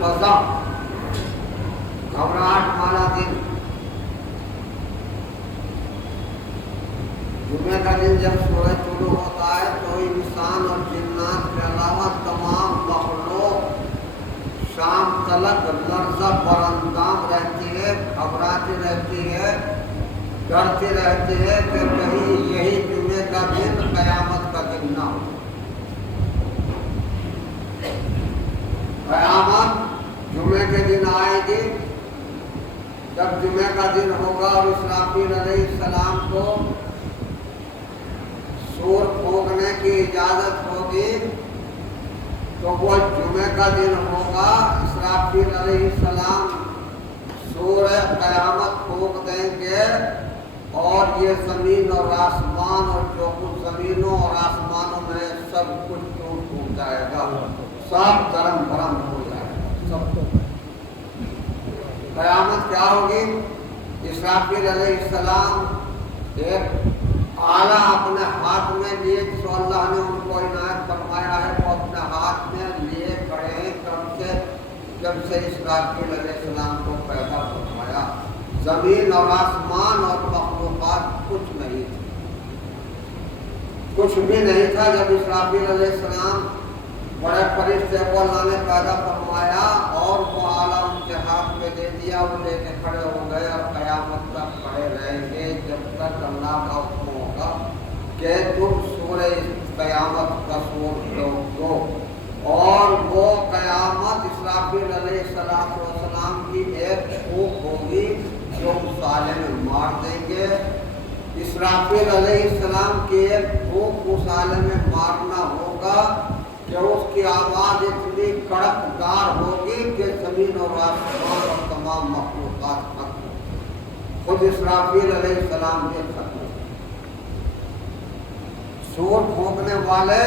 الفزع، گھبراہٹ والا دن۔ جمعے کا دن جب سورج طلوع ہوتا ہے تو انسان اور جنات کے علاوہ تمام مخلوق شام تلک لرزہ پر اندام رہتی ہے، گھبراتی رہتی ہے، ڈرتی رہتی ہے کہ کہیں یہی جمعے کا دن قیامت کا دن نہ ہو۔ قیامت جمعے کے دن آئے گی، جب جمعے کا دن ہوگا اور اسرافیل علیہ السلام کو سور پھونکنے کی اجازت ہوگی، تو وہ جمعے کا دن ہوگا، اسرافیل علیہ السلام سور قیامت پھونک دیں گے اور یہ زمین اور آسمان اور جو کچھ زمینوں اور آسمانوں میں سب کچھ ٹوٹ پھوٹ جائے گا، سب درم برم ہو جائے گا، سب کو۔ قیامت کیا ہوگی؟ اسرافیل علیہ السلام ایک آلہ اپنے ہاتھ میں لیے، جو اللہ نے ان کو عنایت فرمایا ہے، وہ اپنے ہاتھ میں لیے کھڑے ہیں جب سے اسرافیل علیہ السلام کو پیدا فرمایا۔ زمین اور آسمان اور مخلوقات کچھ نہیں تھی، کچھ بھی نہیں تھا جب اسرافیل علیہ السلام بڑے فرشتے کو اللہ نے پیدا فرمایا اور وہ آلہ ان کے ہاتھ میں دے دیا، وہ لے کے کھڑے ہو گئے اور قیامت تک کھڑے رہیں گے جب تک اللہ کا حکم ہوگا کہ تم سورہ قیامت کا سور دو۔ اور وہ قیامت اسرافیل علیہ السلام کی ایک پھونک ہوگی جو سالے میں مار دیں گے۔ اسرافیل علیہ السلام کی ایک پھونک اس سالے میں مارنا ہوگا کہ اس کی آواز اتنی کڑک دار ہوگی کہ زمین اور آسمان اور تمام مخلوقات ختم ہوں، خود اسرافیل علیہ السلام بھی ختم ہوں۔ سور پھونکنے والے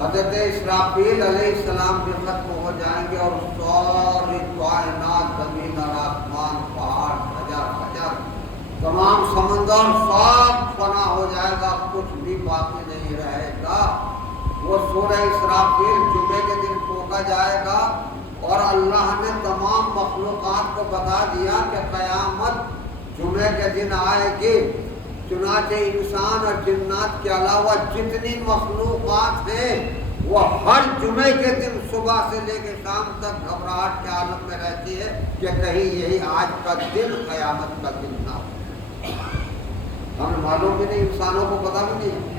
حضرت اسرافیل علیہ السلام بھی ختم ہو جائیں گے اور ساری کائنات، زمین اور آسمان، پہاڑ، حجر، تمام سمندر سب فنا ہو جائے گا، کچھ بھی باقی نہیں رہے گا۔ وہ سورہ اسرافیل جمعے کے دن پھونکا جائے گا اور اللہ نے تمام مخلوقات کو بتا دیا کہ قیامت جمعے کے دن آئے گی، چنانچہ انسان اور جنات کے علاوہ جتنی مخلوقات ہیں وہ ہر جمعے کے دن صبح سے لے کے شام تک گھبراہٹ کے عالم میں رہتی ہے کہ کہیں یہی آج کا دن قیامت کا دن نہ ہو۔ ہمیں معلوم بھی نہیں، انسانوں کو پتہ بھی نہیں۔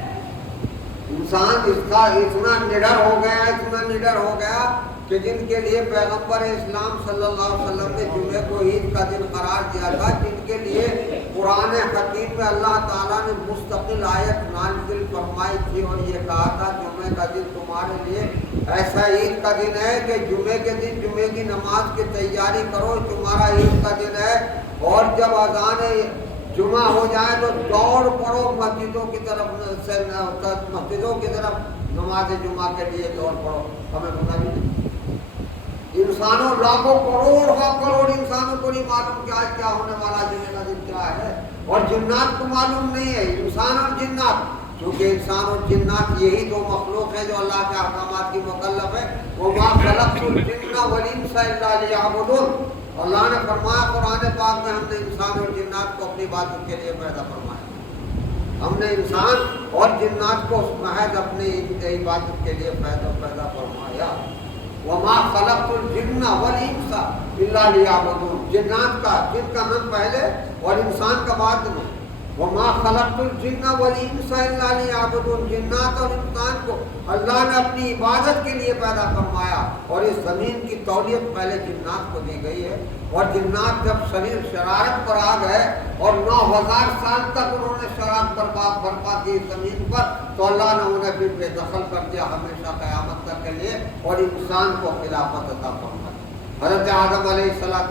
انسان اس کا اتنا نڈر ہو گیا کہ جن کے لیے پیغمبر اسلام صلی اللہ علیہ وسلم نے جمعے کو عید کا دن قرار دیا تھا، جن کے لیے قرآن حکیم میں اللہ تعالیٰ نے مستقل آیت نازل فرمائی تھی اور یہ کہا تھا جمعے کا دن تمہارے لیے ایسا عید کا دن ہے کہ جمعے کے دن جمعے کی نماز کی تیاری کرو، تمہارا عید کا دن ہے، اور جب اذان جمعہ ہو جائے تو دوڑ پڑو مسجدوں کی طرف نماز جمعہ کے لیے دوڑ پڑو۔ ہمیں پتہ نہیں، انسانوں لاکھوں کروڑ انسانوں کو نہیں معلوم کہ آج کیا ہونے والا، جمعے کا دن کیا ہے، اور جنات کو معلوم نہیں ہے، انسان اور جنات، کیونکہ انسان اور جنات یہی دو مخلوق ہیں جو اللہ کے احکامات کی مکلف ہے۔ وَمَا خَلَقْتُ الْجِنَّ وَالْإِنسَ إِلَّا لِيَعْبُدُونِ۔ اللہ نے فرمایا قرآن پاک میں، ہم نے انسان اور جنات کو اپنی عبادت کے لیے پیدا فرمایا، ہم نے انسان اور جنات کو محض اپنی عبادت کے لیے پیدا فرمایا۔ وَمَا خَلَقْتُ الْجِنَّ وَالْإِنسَ إِلَّا لِيَعْبُدُونِ۔ جنات کا، جن کا نام پہلے اور انسان کا بعد میں۔ وَمَا خَلَقْتُ الْجِنَّ وَالْإِنسَ إِلَّا لِيَعْبُدُونِ۔ جنات اور انسان کو اللہ نے اپنی عبادت کے لیے پیدا فرمایا، اور اس زمین کی تولیت پہلے جنات کو دی گئی ہے، اور جنات جب شرارت پر آ گئے اور 9000 سال تک انہوں نے شرارت برپا کی زمین پر، تو اللہ نے انہیں بھی بے دخل کر دیا ہمیشہ قیامت تک کے لیے، اور انسان کو خلافت عطا فرمائی۔ حضرت آدم علیہ السلام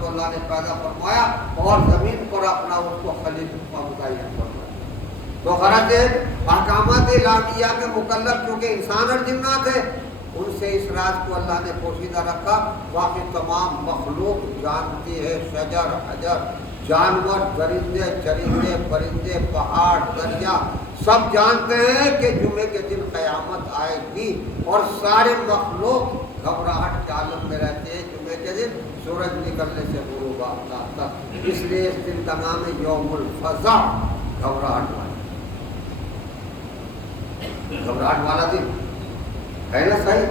کو اللہ نے پیدا فرمایا اور زمین پر اپنا اس کو خلیفہ متعین فرمایا۔ تو غرض احکامات الہیہ کے مکلف چونکہ انسان اور جنات ہیں، ان سے اس راز کو اللہ نے پوشیدہ رکھا۔ باقی تمام مخلوق جانتی ہے، شجر، حجر، جانور، درندے، چرندے، پرندے، پہاڑ، دریا، سب جانتے ہیں کہ جمعے کے دن قیامت آئے گی، اور سارے مخلوق گھبراہٹ کے عالم میں رہتے ہیں سورج نکلنے سے غروب آفتاب تک، اس لیے اس دن کا نام ہے یوم الفزع، گھبراہٹ والا، گھبراہٹ والا دن ہے نا صحیح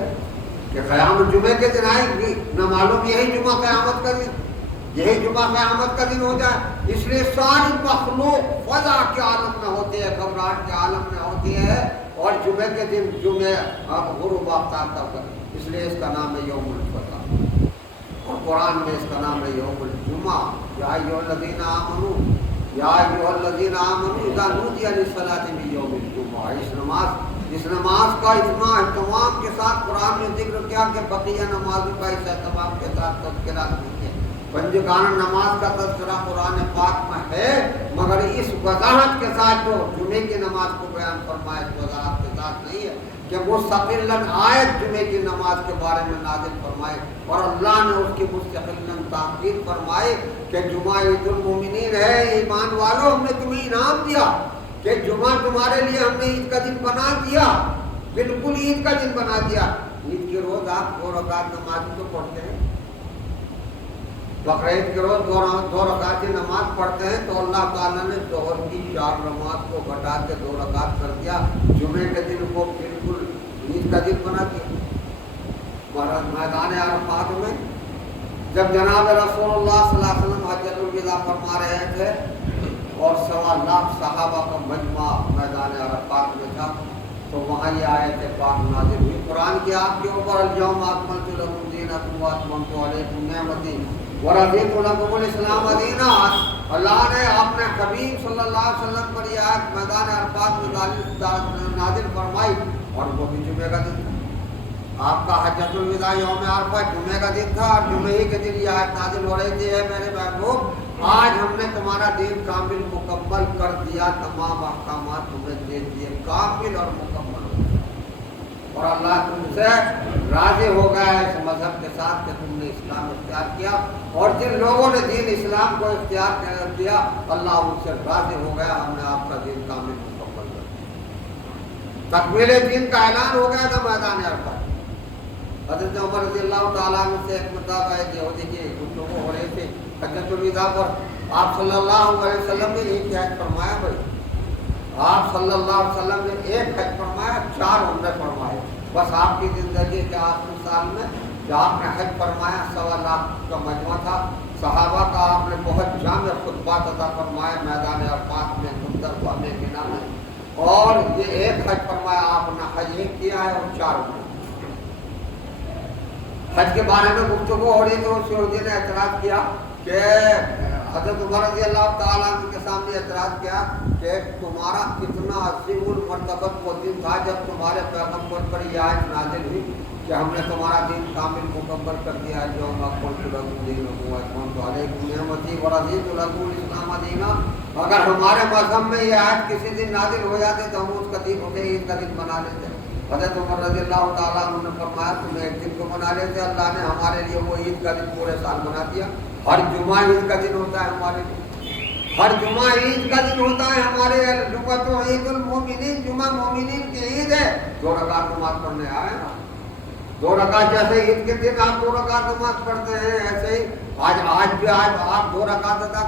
کہ قیامت جمعے کے دن آئے گی، نہ معلوم یہی جمعہ قیامت کا دن، یہی جمعہ قیامت کا دن ہو جائے، اس لیے ساری مخلوق فضا کے عالم میں ہوتی ہے، گھبراہٹ کے عالم میں ہوتی ہے، اور جمعے کے دن جمعے غروب آفتاب تک، اس لیے اس کا نام ہے یوم الفزع، اور قرآن میں اس کا نام ہے یوم الجمعہ، یا ایھا الذین آمنوا، یا ایھا الذین آمنوا اذا نودی للصلاۃ من یوم الجمعہ، اس نماز کا اتنا اہتمام کے ساتھ قرآن نے ذکر کیا کہ بقیہ نمازوں کا اس اہتمام کے ساتھ تذکرہ نہیں ہے، پنجگانہ نماز کا تذکرہ قرآن پاک میں ہے، مگر اس وضاحت کے ساتھ جو جمعے کی نماز کو بیان فرمایا اس وضاحت کے ساتھ نہیں ہے کہ مستقلاً آیت جمعے کی نماز کے بارے میں نازل فرمائے، اور اللہ نے اس کی مستقلاً تاکید فرمائے کہ جمعہ عید المومنین ہے، ایمان والوں ہم نے تمہیں انعام دیا کہ جمعہ تمہارے لیے ہم نے عید کا دن بنا دیا، بالکل عید کا دن بنا دیا۔ عید کے روز آپ 2 رکعت نماز تو پڑھتے ہیں، بقرعید کے روز 2 رکعت نماز پڑھتے ہیں، تو اللہ تعالیٰ نے ظہر کی 4 نماز کو گھٹا کے 2 رکعت کر دیا، جمعے کے دن کو بالکل عید کا دن بنا دیا۔ میدان عرفات میں جب جناب رسول اللہ صلی اللہ علیہ وسلم حجۃ الوداع فرما رہے تھے اور 1.25 لاکھ صحابہ کا مجمع میدان عرفات میں تھا، تو وہاں یہ آیت پاک نازل ہوئی، قرآن کی آپ کے اوپر اليوم اکملت لکم دینکم واتممت علیکم نعمتی ورضیت لکم الاسلام دینا۔ اللہ نے اپنے حبیب صلی اللہ علیہ وسلم پر یہ آیت میدان عرفات میں نازل فرمائی، اور وہ بھی جمعے کا دن تھا۔ آپ کا حجۃ الوداع یوم عرفہ جمعے کا دن تھا، اور جمعے ہی کے دن یہ آیت نازل ہو رہی تھی، اے میرے محبوب آج ہم نے تمہارا دین کامل مکمل کر دیا، تمام احکامات تمہیں دے دیے، کامل اور مکمل ہو گیا، اور اللہ تم سے راضی ہو گیا اس مذہب کے ساتھ کہ تم نے اسلام اختیار کیا، اور جن لوگوں نے دین اسلام کو اختیار کیا اللہ ان سے راضی ہو گیا، ہم نے آپ کا دین کامل مکمل کر دیا۔ تکمیل دین کا اعلان ہو گیا تھا میدان عرفہ۔ حضرت عمر رضی اللہ تعالیٰ عنہ سے ایک مرتبہ یہودی کی گفتگو ہو رہی تھی حجۃ الوداع پر، آپ صلی اللہ علیہ وسلم نے ایک حج فرمایا، بھائی آپ صلی اللہ علیہ وسلم نے ایک حج فرمایا، 4 عمرے فرمائے، بس آپ کی زندگی کے آخری سال میں جو آپ نے حج فرمایا 1.25 لاکھ کا مجمع تھا، صحابہ کا آپ نے بہت جامع خطبات عطا فرمایا میدان عرفات میں، مزدلفہ میں، مینا میں، اور یہ ایک حج فرمایا، آپ نے حج ایک کیا ہے اور 4 عمرے۔ حج کے بارے میں گفتگو ہو رہی تو اس یہودی نے اعتراض کیا کہ حضرت عمر رضی اللہ تعالیٰ عنہ کے سامنے اعتراض کیا کہ تمہارا کتنا عظیم المرتبت وہ دن تھا جب تمہارے پیغمبر پر یہ آیت نازل ہوئی کہ ہم نے تمہارا دین کامل مکمل کر دیا، اليوم اکملت لکم دینکم واتممت علیکم نعمتی ورضیت لکم الاسلام دینا۔ اگر ہمارے مذہب میں یہ آیت کسی دن نازل ہو جاتی تو ہم اس کا دن اسے عید کا دن بنا لیتے۔ حضرت عمر رضی اللہ تعالیٰ عنہ نے فرمایا تم ایک دن کو بنا لیتے، اللہ نے ہمارے لیے وہ عید کا دن پورے سال بنا دیا، ہر جمعہ عید کا دن ہوتا ہے ہمارے لیے، ہر جمعہ عید کا دن ہوتا ہے ہمارے، جمعہ تو عید المومنین، جمعہ مومنین کی عید ہے۔ 2 رکعت نماز پڑھنے آئے نا، 2 رکعت، جیسے عید کے دن آپ 2 رکعت نماز پڑھتے ہیں ایسے ہی آج بھی آپ 2 رکعت ادا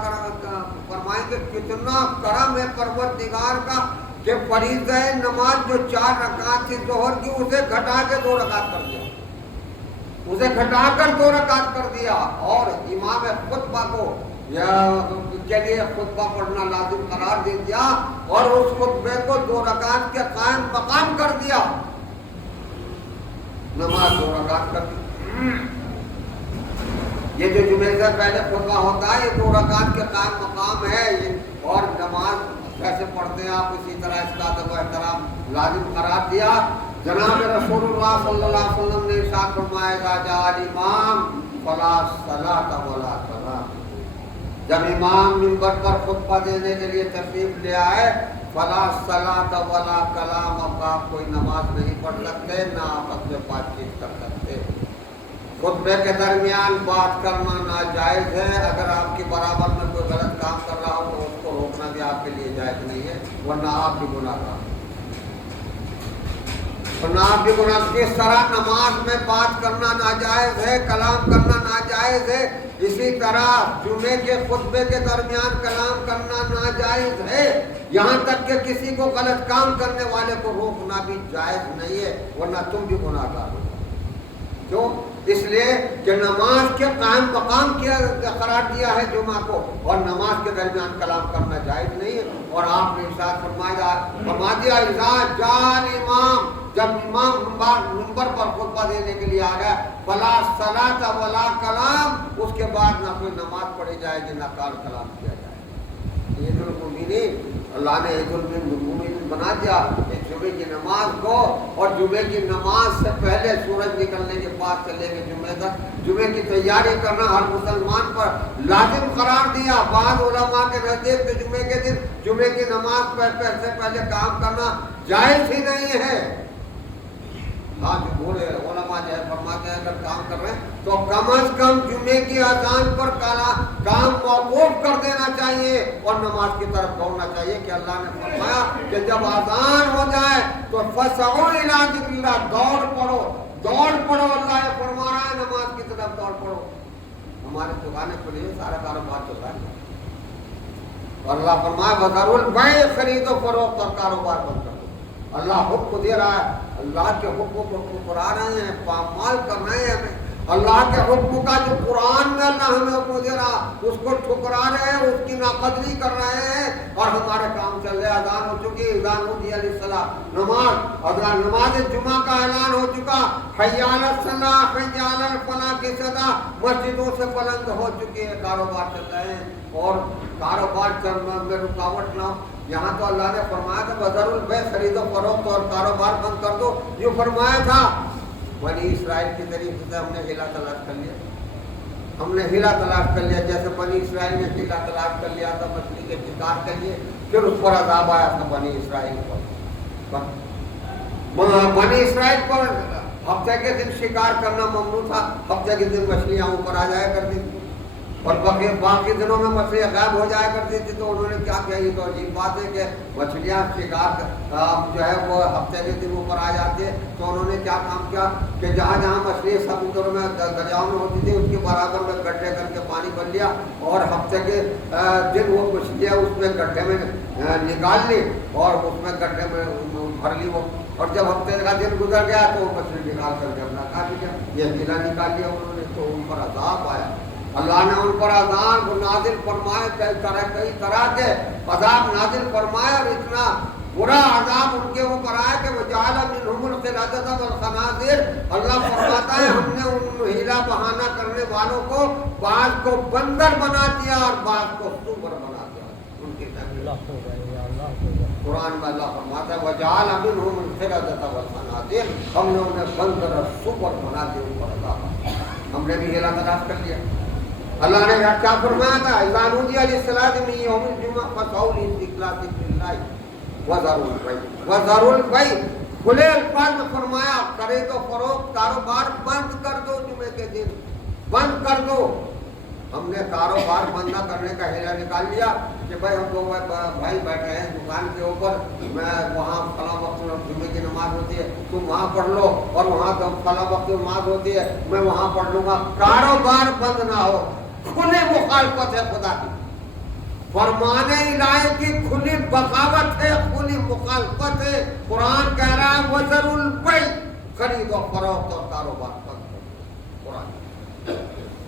فرمائیں گے۔ کتنا کرم ہے پروردگار کا کہ فریضہ نماز جو 4 رکعت تھی ظہر کی اسے گھٹا کے 2 رکعت کر دیا، اسے گھٹا کر 2 رکعت کر دیا، اور امام خطبہ کو کے لیے خطبہ پڑھنا لازم قرار دے دیا، اور اس خطبے کو 2 رکعت کے قائم مقام کر دیا، نماز 2 رکعت کر دی۔ یہ جو جمعے سے پہلے خطبہ ہوتا ہے یہ 2 رکعت کے قائم مقام ہے، اور نماز کیسے پڑھتے ہیں آپ اسی طرح اس کا ادب و احترام لازم قرار دیا۔ جناب رسول اللہ صلی اللہ علیہ وسلم نے ارشاد فرمایا اذا جاء الامام فلا صلاۃ ولا سلام، جب امام منبر پر خطبہ دینے کے لیے تشریف لے آئے فلا صلاۃ ولا کلام، اب آپ کوئی نماز نہیں پڑھ سکتے، نہ آپس میں بات چیت کر سکتے، خطبے کے درمیان بات کرنا ناجائز ہے، اگر آپ کی برابر میں کوئی غلط کام کر رہا ہو تو اس کو روکنا بھی آپ کے لیے جائز نہیں ہے، ورنہ آپ بھی گناہ گار، ورنہ آپ بھی گناہ۔ کس طرح نماز میں بات کرنا ناجائز ہے، کلام کرنا ناجائز جائز ہے، اسی طرح جمعے کے خطبے کے درمیان کلام کرنا ناجائز ہے، یہاں تک کہ کسی کو غلط کام کرنے والے کو روکنا بھی جائز نہیں ہے، ورنہ تم بھی گناہ گار ہو۔ کیوں؟ اس لیے کہ نماز کے قائم مقام کیا قرار دیا ہے جمعہ کو، اور نماز کے درمیان کلام کرنا جائز نہیں ہے۔ اور آپ نے ارشاد فرما دیا اذا جاء الامام، جب امام منبر پر خطبہ دینے کے لیے آ گیا، فلا صلاۃ ولا کلام، اس کے بعد نہ کوئی نماز پڑھی جائے گی نہ کلام کیا جائے گا۔ عید المؤمنین، اللہ نے عید المؤمنین بنا دیا کہ جمعے کی نماز کو، اور جمعے کی نماز سے پہلے سورج نکلنے کے بعد چلے گئے جمعے تک جمعے کی تیاری کرنا ہر مسلمان پر لازم قرار دیا۔ بعض علماء کے نزدیک تو جمعے کے دن جمعے کی نماز سے پہلے کام کرنا جائز ہی نہیں ہے۔ ہاں جمہور علماء جو ہے فرماتے ہیں اگر کام کر رہے ہیں تو کم از کم جمعے کی اذان پر کام موقوف کر دینا چاہیے اور نماز کی طرف دوڑنا چاہیے، کہ اللہ نے فرمایا کہ جب اذان ہو جائے تو فسعوا الی ذکر اللہ، دوڑ پڑو، اللہ یہ فرما رہا ہے نماز کی طرف دوڑ پڑو۔ ہمارے دکانیں کھلی ہیں، سارا کاروبار چل رہا ہے، اور اللہ فرمایا وذروا البیع، خرید و فروخت اور کاروبار بند کر دو۔ اللہ حکم دے رہا ہے، اللہ کے حکم کو ٹھکرا رہے ہیں، پامال کر رہے ہیں ہمیں، اللہ کے حکم کا جو قرآن میں اللہ ہمیں حکم دے رہا اس کو ٹھکرا رہے ہیں، اس کی ناقدری کر رہے ہیں، اور ہمارے کام چل رہے ہیں۔ اذان ہو چکی، اذان ہو دیا للصلاۃ، نماز جمعہ کا اعلان ہو چکا، حی علی الصلاۃ حی علی الفلاح کی صدا مسجدوں سے بلند ہو چکی ہے، کاروبار چل رہے ہیں، اور کاروبار چلنے میں رکاوٹ نہ ہو۔ یہاں تو اللہ نے فرمایا تھا وذروا البیع، خرید و فروخت اور کاروبار بند کر دو، یہ فرمایا تھا۔ بنی اسرائیل کے طریقے سے ہم نے ہیلا تلاش کر لیا، جیسے بنی اسرائیل نے ہیلا تلاش کر لیا تھا مچھلی کے شکار کے لیے، پھر اس پر عذاب آیا تھا بنی اسرائیل پر۔ بنی اسرائیل پر ہفتے کے دن شکار کرنا ممنوع تھا، ہفتے کے دن مچھلیاں اوپر آ جایا کرتی تھی، اور باقی دنوں میں مچھلیاں غائب ہو جایا کرتی تھی۔ تو انہوں نے کیا کیا، یہ تو عجیب بات ہے کہ مچھلیاں شکار جو ہے وہ ہفتے کے دن اوپر آ جاتی ہے، تو انہوں نے کیا کام کیا کہ جہاں جہاں مچھلی سمندر میں دریاؤں میں ہوتی تھی اس کے برابر میں گڈھے کر کے پانی بھر لیا، اور ہفتے کے دن وہ مچھلیاں اس میں گڈھے میں نکال لی، اور اس میں گڈھے میں بھر لی وہ، اور جب ہفتے کا دن گزر گیا تو وہ مچھلی نکال کر کے اپنا کھا لیا، یہ ہیلا نکال لیا انہوں نے، تو ان پر عذاب آیا۔ اللہ نے ان پر عذاب نازل فرمائے، کئی طرح کے عذاب نازل فرمائے، اور اتنا برا عذاب ان کے اوپر آیا کہ وجعل منهم القردة والخنازير، اللہ فرماتا ہے ہم نے ان ہیلا بہانہ کرنے والوں کو بعض کو بندر بنا دیا اور بعض کو سور بنا دیا، ان کی قرآن میں اللہ فرماتا ہے وجعل منهم القردة والخنازير، ہم نے انہیں بندر اور سور بنا دیا، ان پر عذاب ہم نے بھی ہیلا تلاش کر لیا۔ اللہ نے کیا فرمایا تھا اذا نودی للصلاۃ من یوم الجمعہ فاسعوا لذکر اللہ وذروا البیع، کھلے الفاظ میں فرمایا خرید و فروخت کاروبار بند کر دو، جمعے کے دن بند کر دو۔ ہم نے کاروبار بند نہ کرنے کا ہیلا نکال لیا کہ بھائی ہم دو بھائی بیٹھے ہیں دکان کے اوپر، میں وہاں فلاں وقت جمعے کی نماز ہوتی ہے تم وہاں پڑھ لو، اور وہاں فلاں وقت نماز ہوتی ہے میں وہاں پڑھ لوں گا، کاروبار بند نہ ہو، کھلی مخالفت ہے خدا کی، فرمان الہی کی کھلی بغاوت ہے، کھلی مخالفت ہے۔ قرآن کہہ رہا ہے وذروا البیع، خرید و فروخت اور کاروبار بند کرو۔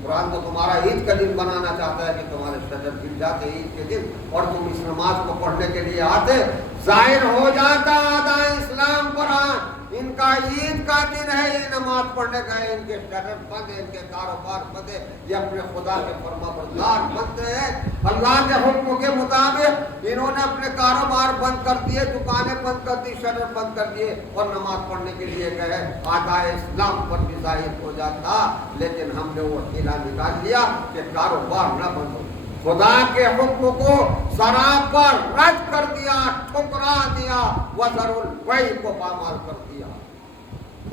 قرآن تو تمہارا عید کا دن بنانا چاہتا ہے کہ تمہارے شجر گر جاتے عید کے دن اور تم اس نماز کو پڑھنے کے لیے آتے، ظاہر ہو جاتا آدھا اسلام قرآن ان کا عید کا دن ہے، یہ نماز پڑھنے کا ہے، ان کے شجر بند ہے، ان کے کاروبار بند ہے، یہ اپنے خدا کے فرما بردار بنتے ہیں۔ اللہ کے حکم کے مطابق انہوں نے اپنے کاروبار بند کر دیے، دکانیں بند کر دی، شٹر بند کر دیے، اور نماز پڑھنے کے لیے گئے، آدھا اسلام پر بھی ظاہر ہو جاتا، لیکن ہم نے وہ ہیلا نکال لیا کہ کاروبار نہ بند ہو۔ خدا کے حکم کو سراپر رد کر دیا، ٹھکرا دیا، وذروا البیع کو پامال کر دیا۔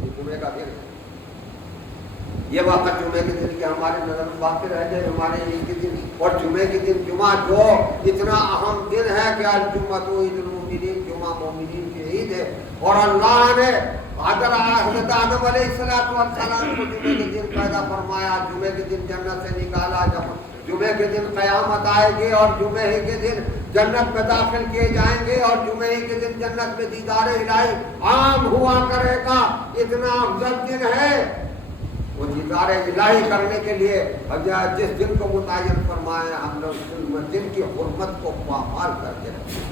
یہ جمعے کا دن ہے، یہ واقعہ جمعے کے دن کے ہمارے نظر میں باقی رہ گئے، ہمارے عید کے دن اور جمعے کے دن، جمعہ جو اتنا اہم دن ہے کہ الجمعۃ عید المؤمنین، جمعہ مومنین کی عید ہے، اور اللہ نے اگر حضرت آدم علیہ السلام کو جمعے کے دن پیدا فرمایا، جمعے کے دن جنت سے نکالا، جب جمعے کے دن قیامت آئے گی اور جمعے ہی کے دن جنت میں داخل کیے جائیں گے اور جمعے ہی کے دن جنت میں دیدار الہی عام ہوا کرے گا، اتنا افضل دن ہے وہ دیدار الہی کرنے کے لیے جس دن کو متعین فرمایا، ہم نے اس دن کی حرمت کو پامال کر کے رکھ دیا،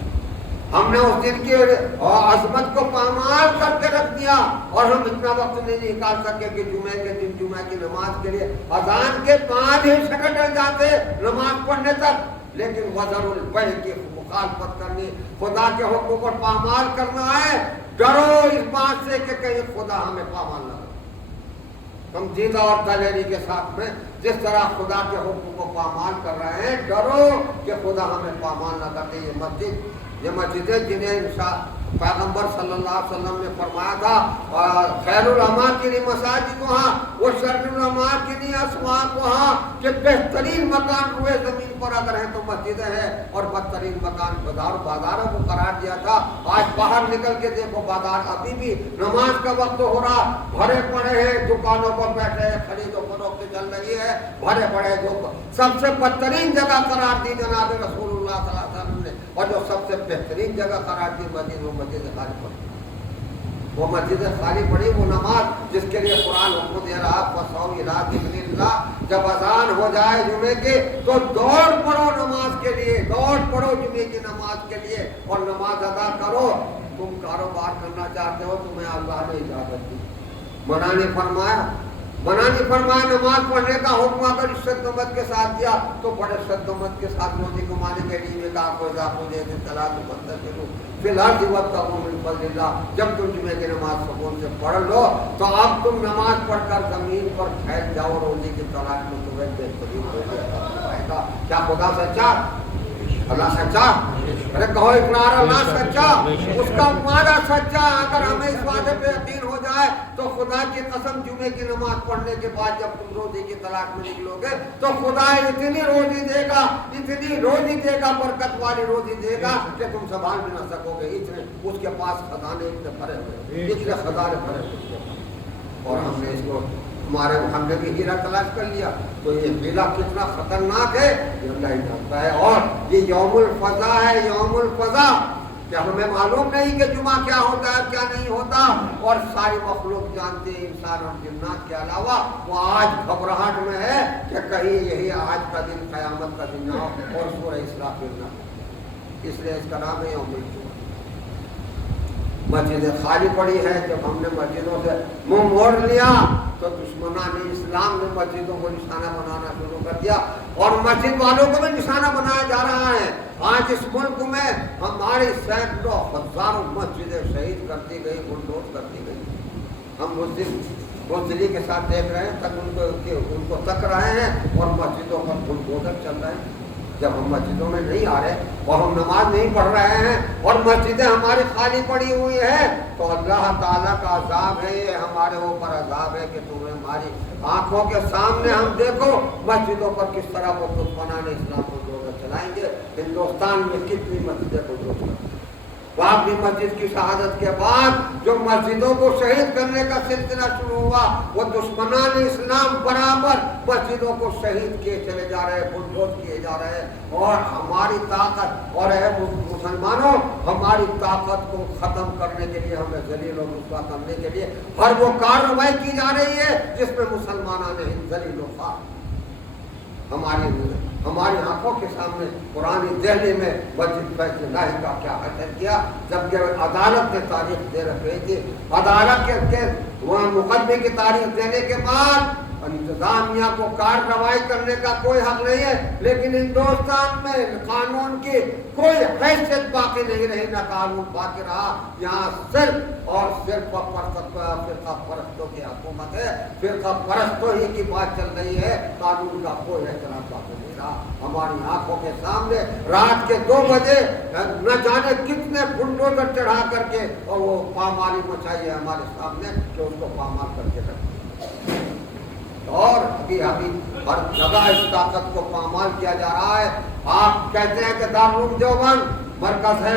ہم نے اس دن کی عظمت کو پامال کر کے رکھ دیا، اور ہم اتنا وقت نہیں نکال سکے کہ جمعے کے دن جمعہ کی نماز کے لیے اذان کے بعد ہی شکل ڈل جاتے نماز پڑھنے تک، لیکن وزر البیع کی مخالفت کرنی، خدا کے حکم کو پامال کرنا ہے۔ ڈرو اس بات سے کہ کہیں خدا ہمیں پامال نہ کرے۔ ہم جیدہ اور دلیری کے ساتھ میں جس طرح خدا کے حکم کو پامال کر رہے ہیں، ڈرو کہ خدا ہمیں پامال نہ کرے۔ یہ مسجدیں جنہیں پیغمبر صلی اللہ علیہ وسلم نے فرمایا تھا خیر الاماکن مساجدہا و شر الاماکن اسواقہا، کہ بہترین مکان روئے زمین پر اگر ہیں تو مسجدیں ہیں، اور بدترین مکان بازاروں کو قرار دیا تھا۔ آج باہر نکل کے دیکھو بازار ابھی بھی نماز کا وقت ہو رہا، بھرے پڑے ہیں، دکانوں پر بیٹھے ہیں، خرید و فروخت چل رہی ہے، بھرے پڑے جو سب سے بدترین جگہ قرار دی جناب رسول اللہ صلی اللہ علیہ وسلم نے، اور جو سب سے بہترین جگہ قرار دی مسجد، وہ مسجد خالی پڑی، وہ مسجد خالی پڑی، وہ نماز جس کے لیے قرآن حکم دے رہا فَصَوْا إِلَىٰ ذِكْرِ اللَّهِ، جب اذان ہو جائے جمعے کے تو دوڑ پڑو نماز کے لیے، دوڑ پڑو جمعے کی نماز کے لیے اور نماز ادا کرو۔ تم کاروبار کرنا چاہتے ہو، تمہیں اللہ نے اجازت دی، منع نہیں فرمایا، منع نہیں فرمایا۔ نماز پڑھنے کا حکم اگر شدت کے ساتھ دیا تو بڑے شدت کے ساتھ روزی کمانے کے لیے کہا کوئی ذاتوں دے دے چلا تو بندر کے لوگ فی الحال وقت من فضل اللہ، جب تم جمعے کی نماز سکون سے پڑھ لو تو اب تم نماز پڑھ کر زمین پر پھیل جاؤ، روزی کی تلاش میں تمہیں بہترین ہوئے گا۔ کیا خدا سچا؟ اللہ سچا؟ ارے کہو اقرار اللہ سچا، اس کا وعدہ سچا۔ اگر ہمیں اس وعدے پہ یقین ہو جائے تو خدا کی قسم جمعے کی نماز پڑھنے کے بعد جب تم روزی کی تلاش میں نکلو گے تو خدا اتنی روزی دے گا، اتنی روزی دے گا، برکت والی روزی دے گا کہ تم سنبھال بھی نہ سکو گے، اتنے اس کے پاس خزانے اتنے بھرے ہوئے، اتنے خزانے بھرے ہوئے، اور ہم نے اس کو ہم نے بھی ہیرا تلاش کر لیا۔ تو یہ ہیرا کتنا خطرناک ہے یہ اللہ ہی جانتا ہے۔ اور یہ یوم الفضا ہے، یوم الفضا، کیا ہمیں معلوم نہیں کہ جمعہ کیا ہوتا ہے کیا نہیں ہوتا، اور ساری مخلوق جانتے ہیں، انسان اور جنات کے علاوہ۔ وہ آج گھبراہٹ میں ہے کہ کہیں یہی آج کا دن قیامت کا دن نہ ہو اور سورہ اسرافیل نہ ہو، اس لیے اس کا نام ہے یوم الجمعہ۔ مسجدیں خالی پڑی ہے، جب ہم نے مسجدوں سے منہ موڑ لیا تو دشمنان اسلام نے مسجدوں کو نشانہ بنانا شروع کر دیا، اور مسجد والوں کو بھی نشانہ بنایا جا رہا ہے۔ آج اس ملک میں ہماری سینکڑوں ہزاروں مسجدیں شہید کر دی گئی، بلڈوز کر دی گئی۔ ہم بزدلی کے ساتھ دیکھ رہے ہیں، تک ان کو تک رہے ہیں، اور مسجدوں پر بلڈوزر چل رہے ہیں۔ جب ہم مسجدوں میں نہیں آ رہے اور ہم نماز نہیں پڑھ رہے ہیں اور مسجدیں ہماری خالی پڑی ہوئی ہیں تو اللہ تعالیٰ کا عذاب ہے، یہ ہمارے اوپر عذاب ہے کہ تمہیں ہماری آنکھوں کے سامنے ہم دیکھو مسجدوں پر کس طرح وہ دشمنان اسلام کو بلڈوزر چلائیں گے۔ ہندوستان میں کتنی مسجدیں بلڈوز کرتے ہیں۔ بابری مسجد کی شہادت کے بعد جو مسجدوں کو شہید کرنے کا سلسلہ شروع ہوا، وہ دشمنان اسلام برابر مسجدوں کو شہید کیے چلے جا رہے ہیں، بلڈوز کیے جا رہے ہیں۔ اور ہماری طاقت، اور اے مسلمانوں، ہماری طاقت کو ختم کرنے کے لیے، ہمیں ذلیل و رسوا کرنے کے لیے ہر وہ کارروائی کی جا رہی ہے جس میں مسلمانوں نے ذلیل و خوار ہماری آنکھوں کے سامنے پرانی دہلی میں مسجد بیت اللہ کا کیا حشر کیا، جبکہ عدالت نے تاریخ دے رکھی تھی۔ عدالت کے وہاں مقدمے کی تاریخ دینے کے بعد انتظامیہ کو کارروائی کرنے کا کوئی حق نہیں ہے، لیکن ہندوستان میں قانون کی کوئی حیثیت باقی نہیں رہی، نہ قانون باقی رہا۔ یہاں صرف اور صرف فرقہ پرستوں کی حکومت ہے، فرقہ پرستوں ہی کی بات چل رہی ہے، قانون کا کوئی احترام باقی نہیں رہا۔ ہماری آنکھوں کے سامنے رات کے 2 بجے نہ جانے کتنے بلڈوزر چڑھا کر کے اور وہ پامالی مچائی ہے ہمارے سامنے کہ اس کو پامال کر کے رکھ، اور ابھی ہر جگہ اس طاقت کو پامال کیا جا رہا ہے۔ آپ کہتے ہیں کہ دارالعلوم دیوبند مرکز ہے،